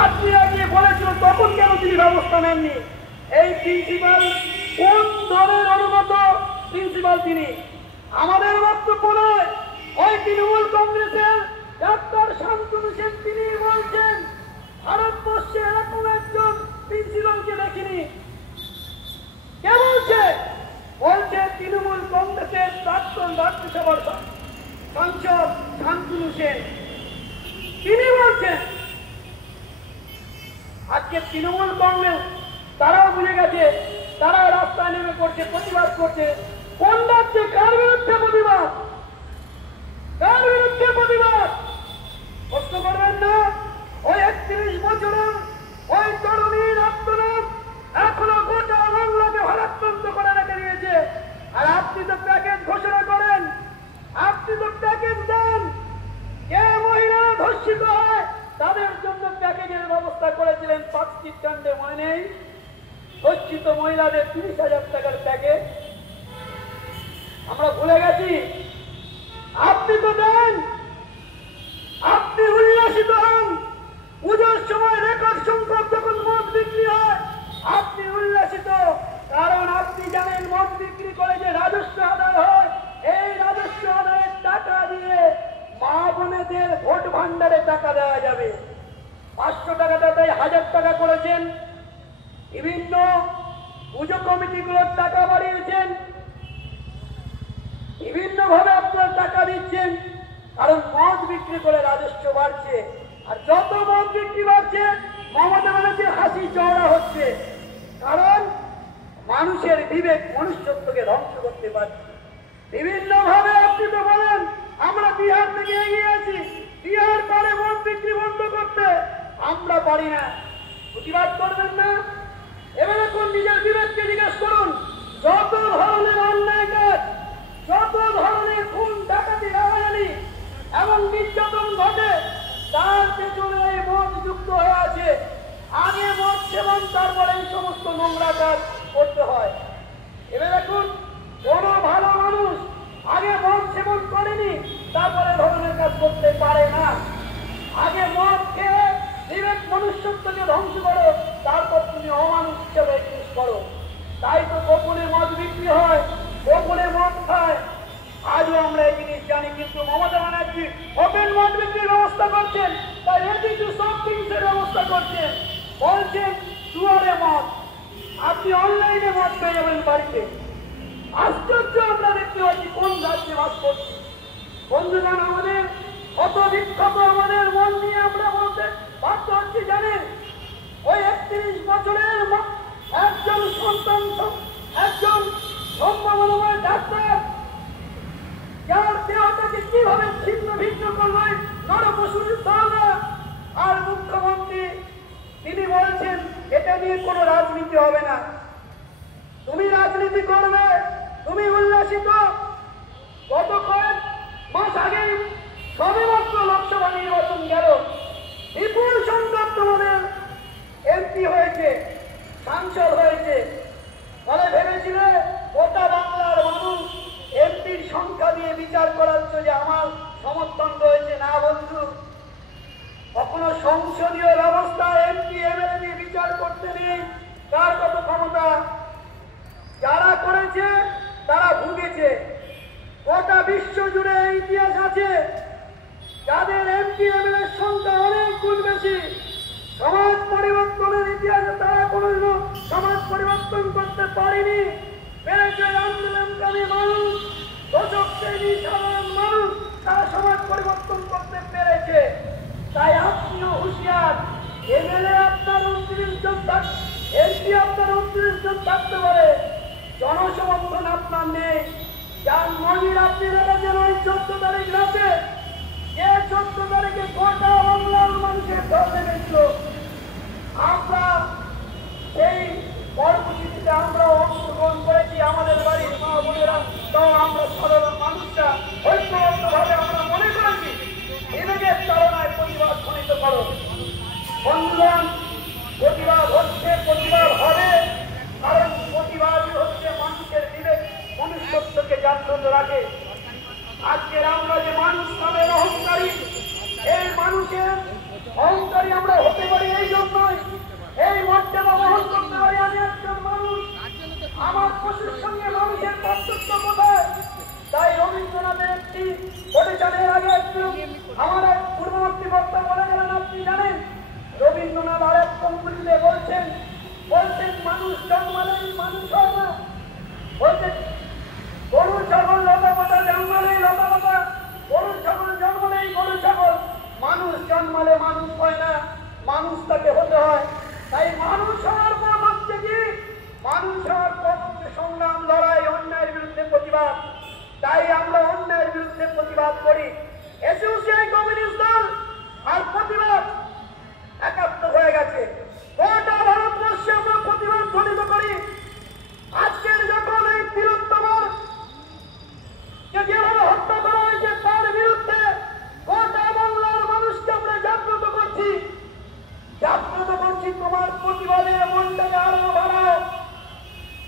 ছাত্রীরা গিয়ে বলেছিল, তখন কেন তিনি ব্যবস্থা নেননি? এই প্রিন্সিপাল কোন দলের অনুগত প্রিন্সিপাল? তিনি আমাদের বক্তব্য নয়, ওই তৃণমূল কংগ্রেসের ডাক্তার শান্তনু সেন তিনি বলছেন ভারতবর্ষে এরকম একজন প্রিন্সিপালকে দেখিনি। কে বলছে? বলছে তৃণমূল কংগ্রেসের প্রাক্তন রাজ্যসভার সাংসদ শান্তনু সেন, তিনি বলছেন। আজকে তৃণমূল কংগ্রেস তারাও বুঝে গেছে, তারা রাস্তায় নেমে পড়ছে, প্রতিবাদ করছে। কোন রাজ্যে কার বিরুদ্ধে প্রতিবাদ? কার বিরুদ্ধে প্রতিবাদ? প্রশ্ন করবেন না? ওই 31 বছরের ওই তরুণীর আত্মনাথ এখনো গোটা বাংলাকে ভারাক্রান্ত করে রেখে দিয়েছে। আর আপনি তো প্যাকেজ ঘোষণা করেন, আপনি তো প্যাকেজ দেন। কে মহিলা ধর্ষিত হয় তাদের জন্য প্যাকেজের ব্যবস্থা করেছিলেন। 5টি কাণ্ডে মনে নেই, ধর্ষিত মহিলাদের 30,000 টাকার প্যাকেজ। আমরা ভুলে গেছি? আপনি তো দেন, আপনি উল্লাসিত হন। পুজোর সময় রেকর্ড সংখ্যক যখন মদ বিক্রি হয় আপনি উল্লাসিত, কারণ আপনি জানেন মদ বিক্রি করে যে রাজস্ব আদায় হয়, এই রাজস্ব আদায়ের টাকা দিয়ে মা বোনেদের ভোট ভান্ডারে টাকা দেওয়া যাবে। 500 টাকাটা তাই 1000 টাকা করেছেন। বিভিন্ন পুজো কমিটিগুলোর টাকা বাড়িয়েছেন, বিভিন্ন ভাবে আপনারা টাকা দিচ্ছেন, কারণ মদ বিক্রি করে রাজস্ব বাড়ছে। আর যত মদ বিক্রি বাড়ছে মমতা ব্যানার্জির হাসি চওড়া হচ্ছে, কারণ মানুষের বিবেক মনুষ্যত্বকে ধ্বংস করতে পারছে বিভিন্ন ভাবে। আপনি তো বলেন আমরা বিহার থেকে এগিয়ে আছি, বিহার পারে মদ বিক্রি বন্ধ করতে, আমরা পারি না। প্রতিবাদ করবেন না? এবার এখন নিজের বিবেককে জিজ্ঞেস করুন। যত ধরনের অন্যায় কাজ, যত ধরনের খুন, ডাকাতি, রাহাজানি এবং নির্যাতন ঘটে, তার পেছনে এই মদ যুক্ত হয়ে আছে। আগে মদ সেবন, তারপরে এই সমস্ত নোংরা কাজ করতে হয়। এবার এখন কোন ভালো মানুষ আগে মদ সেবন করেনি, তারপরে ধরনের কাজ করতে পারে না। আগে মদ খেয়ে বিবেক মনুষ্যত্বকে ধ্বংস করো, তারপর তুমি অমানুষ হিসেবে জিনিস করো। তাই তো গোপনে মদ বিক্রি হয়, গোপনে মদ খায়। আজও আমরা এই জিনিস জানি, কিন্তু মমতা ব্যানার্জি ওপেন মদ বিক্রির ব্যবস্থা করছেন, তাই রেডি টু সফট ড্রিঙ্কসের ব্যবস্থা করছেন। বলছেন দুয়ারে মদ, আপনি অনলাইনে মদ পেয়ে যাবেন বাড়িতে। আশ্চর্য আমরা দেখতে পাচ্ছি কোন রাজ্যে বাস করছি। বন্ধুগণ, আমাদের কত বিখ্যাত, আমাদের মন নিয়ে আমরা বলতে বাধ্য হচ্ছি। জানেন, ওই 31 বছরের একজন সন্তান, একজন সম্ভাবনাময় ডাক্তার, যার দেহটাকে কিভাবে ছিন্ন ভিন্ন করবে নরপশুর ধারণা। আর মুখ্যমন্ত্রী তিনি বলছেন এটা নিয়ে কোনো রাজনীতি হবে না। তুমি রাজনীতি করবে, তুমি উল্লাসিত। গত কয়েক মাস আগে সবেমাত্র লোকসভা নির্বাচন গেল, বিপুল সংখ্যক তোমাদের এমপি হয়েছে, সাংসদ হয়েছে। ফলে ভেবেছিলে গোটা বাংলার মানুষ এমপির সংখ্যা দিয়ে বিচার করাচ্ছ যে আমার সমর্থন রয়েছে। না বন্ধু, কখনো সংসদীয় ব্যবস্থা এমপি এমএলএ দিয়ে বিচার করতে নেই কার কত ক্ষমতা। যারা করেছে তারা ভুগেছে। গোটা বিশ্ব জুড়ে ইতিহাস আছে যাদের এমপি এমএলএ সংখ্যা অনেক গুণ বেশি। সমাজ পরিবর্তনের ইতিহাসে তারা কোনোদিনও সমাজ পরিবর্তন করতে পারেনি। পেরেছে আন্দোলনকারী মানুষ, দশক শ্রেণী সাধারণ মানুষ, তারা সমাজ পরিবর্তন করতে পেরেছে। তাই আপনিও হুঁশিয়ার। এমএলএ আপনার 29 জন, এমপি আপনার 29 জন থাকতে পারে, জনসমর্থন আপনার নেই। যার মনির আপনি রেখেছেন ওই 14 তারিখ রাতে, যে 14 তারিখে গোটা বাংলার মানুষের দল নেমেছিল। আমরা সেই কর্মসূচিতে আমরা অংশগ্রহণ করেছি। আমাদের বাড়ির মা বোনেরা তাও আমরা সাধারণ মানুষরা ঐক্যবদ্ধভাবে আমরা মনে করেছি বিবেকের চালনায় প্রতিবাদ ধ্বনিত করো। বন্ধুগণ, প্রতিবাদ হচ্ছে, প্রতিবাদ হবে, কারণ প্রতিবাদই হচ্ছে মানুষের বিবেক মনুষ্যত্বকে জাগ্রত রাখে। আজকের আমরা যে মানুষ নামের অহংকারী, এই মানুষের অহংকারী আমরা হতে পারি এই গুরুত্ব কোথায়? তাই রবীন্দ্রনাথের একটি কোটেশনের আগে একটু আমার এক পূর্ববর্তী বক্তা বলে গেলেন, আপনি জানেন রবীন্দ্রনাথ আর এক পঙ্ক্তিতে বলছেন মানুষ জন্মালেই মানুষ হয় না, বলছেন গরু ছাগল লতাপাতা জন্মালেই লতাপাতা, গরু ছাগল জন্মালেই গরু ছাগল, মানুষ জন্মালে মানুষ হয় না, মানুষ তাকে হতে হয়। তাই মানুষ হওয়ার পর হচ্ছে কি, মানুষ হওয়ার পর হচ্ছে সংগ্রাম, লড়াই, অন্যায়ের বিরুদ্ধে প্রতিবাদ। তাই আমরা অন্যায়ের বিরুদ্ধে প্রতিবাদ করি। এসইউসিআই কমিউনিস্ট দল আর প্রতিবাদ একাত্ম হয়ে গেছে। গোটা ভারতবর্ষে আমরা প্রতিবাদ ধ্বনিত করি। আজকের যখন এই তিলোত্তমার যেভাবে হত্যা করা হয়েছে তার বিরুদ্ধে গোটা বাংলার মানুষকে আমরা জাগ্রত করছি। তোমার প্রতিবাদের মনটাকে আরো বাড়াও।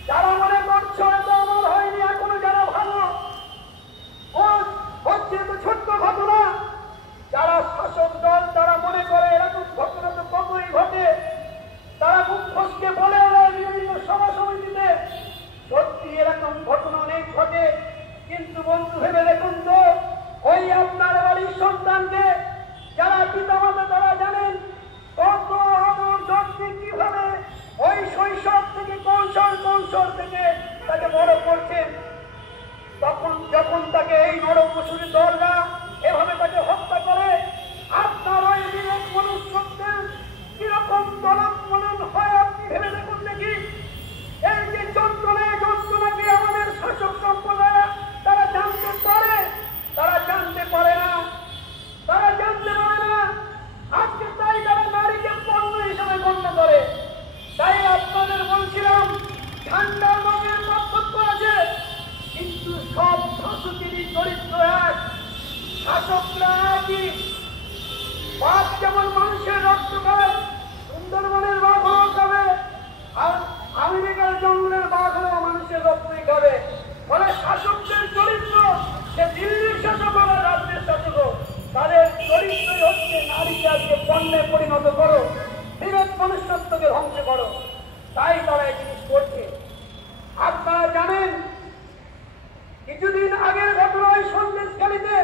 যারা মনে করছো এটা আমার হয়নি, এখনো যারা ভালো হচ্ছে তো ছোট্ট ঘটনা, যারা শাসক দল তারা মনে করে এরকম ঘটনা তো কতই ঘটে, তারা মুখ ফসকে বলে বিভিন্ন সভা সমিতিতে সত্যি এরকম ঘটনা অনেক ঘটে। কিন্তু বন্ধু ভেবে দেখুন তো, ওই আপনার বাড়ির সন্তানকে যারা পিতামাতা তারা জানেন কত আদর যত্নে কিভাবে ওই শৈশব থেকে কৌশল থেকে তাকে বড় করছেন। তখন যখন তাকে এই নরপশুর দলরা এভাবে তাকে হত্যা করে, আপনার ওই বিবেক মনুষ্যত্বের কিরকম দলক মনন হয় আপনি ভেবে দেখুন দেখি। এই যে যন্ত্রণাকে আমাদের শাসক সম্প্রদায় তারা জানতে পারে, তারা জানতে পারে না, তারা জানতে পারে না। আজকে তাই তারা নারীকে পণ্য হিসেবে গণ্য করে। তাই আপনাদের বলছিলাম ঠান্ডার রঙের পার্থক্য আছে, কিন্তু সব শাসকেরই চরিত্র এক, শাসকরা একই। বাঘ যেমন মানুষের রক্ত খাবে, সুন্দরবনের বাঘ হলেও খাবে, আর আমেরিকার জঙ্গলের বাঘ হলেও মানুষের রক্তই খাবে। ফলে শাসকদের চরিত্র, সে দিল্লির শাসক হোক আর রাজ্যের শাসক হোক, তাদের চরিত্রই হচ্ছে নারীকে আজকে পণ্যে পরিণত করো, বিবেক মনুষ্যত্বকে ধ্বংস করো। তাই তারা এই জিনিস করছে। আপনারা জানেন কিছুদিন আগের ঘটনা ওই সন্দেশখালীতে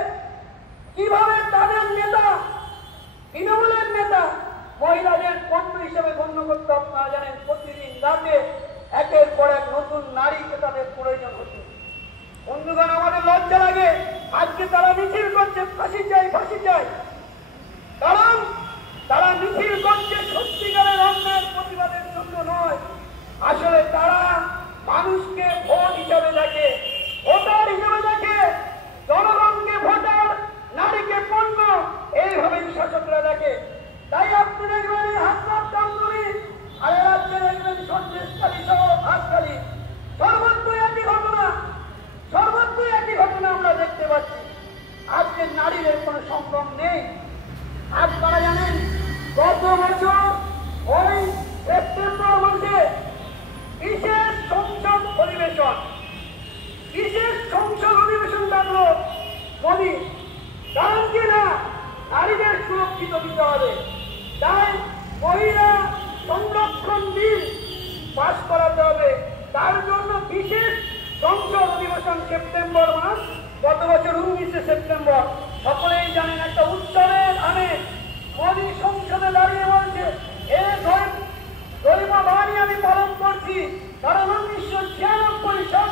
কিভাবে তাদের নেতা, তৃণমূলের নেতা মহিলাদের পণ্য হিসেবে গণ্য করতে। আপনারা জানেন প্রতিদিন রাতে একের পর এক নতুন নারীকে তাদের প্রয়োজন হচ্ছে। বন্ধুগণ, আমাদের লজ্জা লাগে, আজকে তারা মিছিল করছে ফাঁসি চাই ফাঁসি চাই, কারণ তারা মিছিল করছে সত্যিকারের অন্যায়ের প্রতিবাদের জন্য নয়। আসলে তারা মানুষকে ভোট হিসাবে দেখে, ভোটার হিসাবে দেখে, জনগণকে ভোটার, নারীকে পণ্য, এইভাবেই শাসকরা দেখে। তাই আপনি দেখবেন এই হাসপাত কামদুনি আর রাজ্যে দেখবেন সন্দেশখালী সহ হাসখালী, সর্বত্রই একই ঘটনা, সর্বত্রই একই ঘটনা আমরা দেখতে পাচ্ছি। আজকে নারীদের কোনো সংগ্রাম নেই। আপনারা জানেন গত বছর ওই সেপ্টেম্বর মাসে বিশেষ সংসদ অধিবেশন ডাকলো মোদী, কারণ কি না নারীদের সুরক্ষিত দিতে হবে। তাই মহিলা সংরক্ষণ বিল পাস করাতে হবে। তার জন্য বিশেষ সংসদ অধিবেশন সেপ্টেম্বর মাস, গত বছর 19শে সেপ্টেম্বর। সকলেই জানেন একটা উৎসবের আমেজ। মোদী সংসদে দাঁড়িয়ে বলছে এ দৈব বাণী আমি পালন করছি, কারণ 1996 সাল